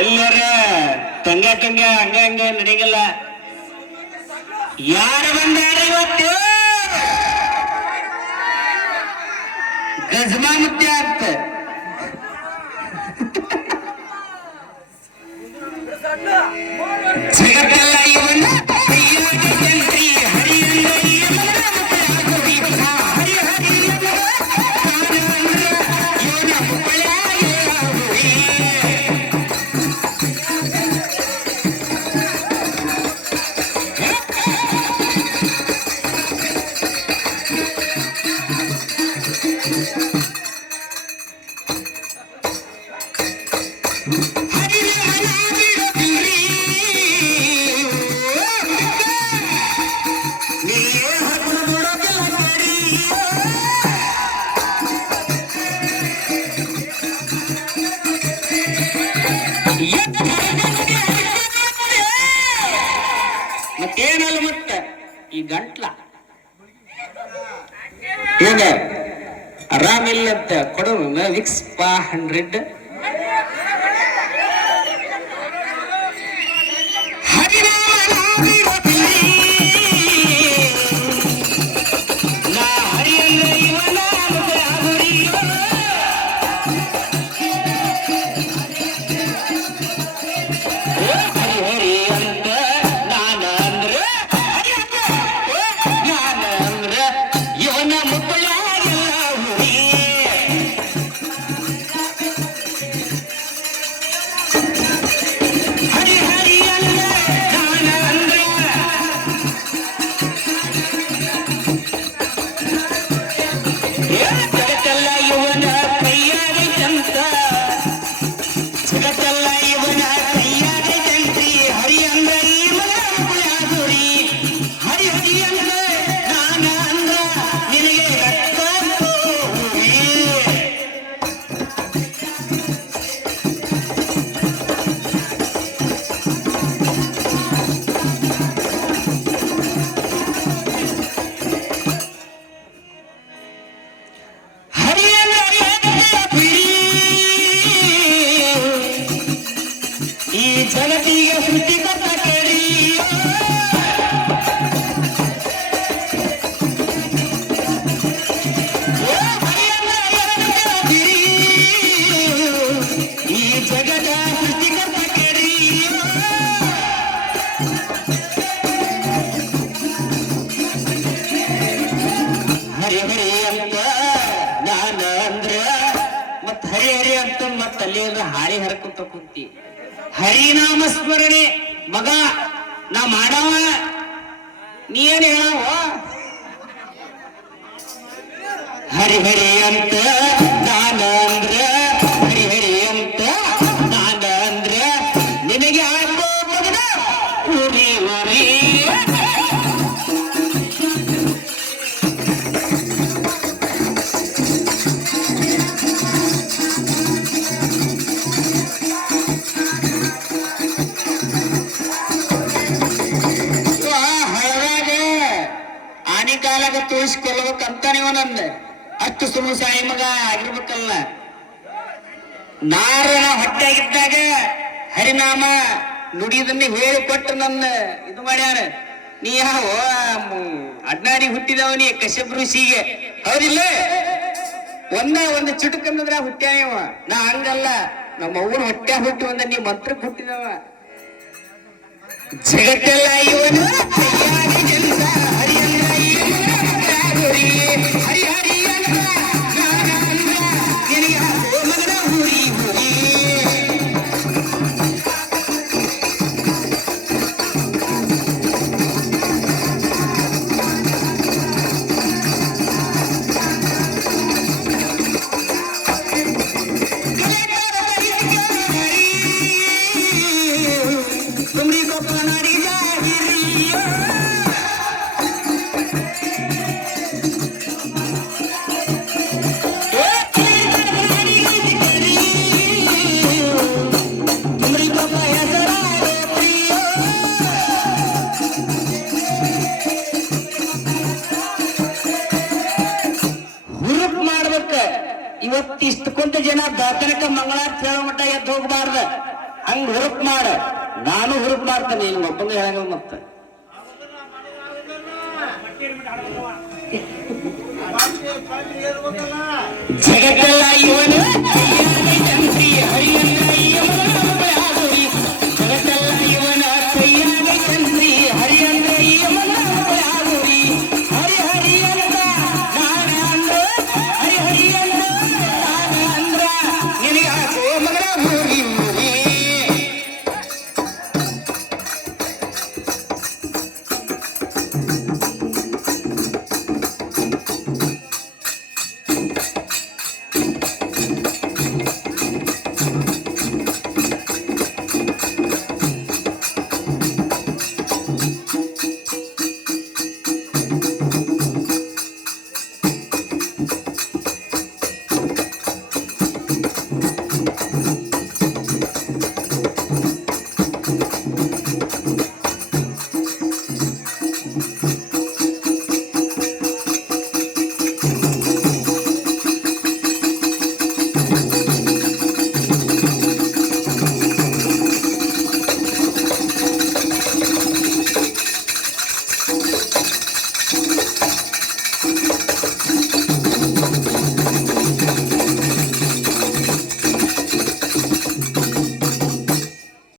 ಎಲ್ಲರ ತಂಗ ತಂಗ ಹಂಗ ಹಂಗ ನಡಿಗಲ್ಲ ಯಾರು ಬಂದಾರ ಇವತ್ತು ಗಜಮಾ ಮುದ್ದೆ ಆಗ್ತ ಗಂಟ್ಲ. ಹೇಗ? ಆರಾಮಿಲ್ಲಂತ ಕೊಡೋಣ ವಿಕ್ಸ್ ಪಾ ಹಂಡ್ರೆಡ್ ಜಗತ್ತೆಲ್ಲ ಜಗತ್ತಿಗೆ ಸೃಷ್ಟಿಕರ್ತ ಕೇಳಿ. ಈ ಜಗದ ಸೃಷ್ಟಿಕರ್ತ ಕೇಳಿ. ಹರಿ ಹರಿ ಅಂತ ನಾನು ಅಂದ್ರ ಮತ್ ಹರಿ ಹರಿ ಅಂತ ಮತ್ ಅಲ್ಲಿ ಒಂದು ಹಾಳಿ ಹರ್ಕೊಂತ ಕುಂತಿ. ಹರಿನಾಮ ಸ್ಮರಣೆ ಮಗ ನಾ ಮಾಡವ? ನೀ ಏನ್ ಹೇಳವ? ಹರಿ ಹರಿ ಅಂತ ತೋರಿಸ್ಕೊಳ್ಬೇಕಂತ ನೀವು ನಂದ ಅಷ್ಟು ಸುಮು ಸಾಯಿ ಮಗ ಆಗಿರ್ಬೇಕಲ್ಲ. ನಾರನ ಹೊಟ್ಟೆಯಾಗಿದ್ದಾಗ ಹರಿನಾಮ ನುಡಿದನ್ನ ಹೇಳಿಕೊಟ್ಟು ನನ್ನ ಇದು ಮಾಡ್ಯಾರ. ನೀ ಯಾವ ಅಡ್ನಾಡಿ ಹುಟ್ಟಿದವ ನೀ ಕಶ್ಯಪ ಋಷಿಗೆ. ಹೌದಿಲ್ಲ? ಒಂದ ಒಂದು ಚುಟುಕಂದ್ರ ಹುಟ್ಟ್ಯಾವ ನಾ ಹಂಗಲ್ಲ. ನಮ್ಮ ಅವ್ವನ ಹೊಟ್ಟೆ ಹುಟ್ಟು ಒಂದ ನೀ ಮಂತ್ರಕ್ಕೆ ಹುಟ್ಟಿದವ. ಜಗತ್ತಲ್ಲ ಇವನು. ಜನ ದಾತನಕ ಮಂಗಳಾರ ಕೇಳೋ ಮಟ್ಟ ಎದ್ದು ಹೋಗ್ಬಾರ್ದ? ಹಂಗ ಹುರುಪ್ ಮಾಡ. ನಾನು ಹುರುಪ್ ಮಾಡ್ತೇನೆ, ನಿನ್ ಒಬ್ಬಂಗ ಹೇಳಂಗಿಲ್ಲ ಮತ್ತೆ. ಜಗತ್ತಲ್ಲ ಇವನು ಅಂದ್ರ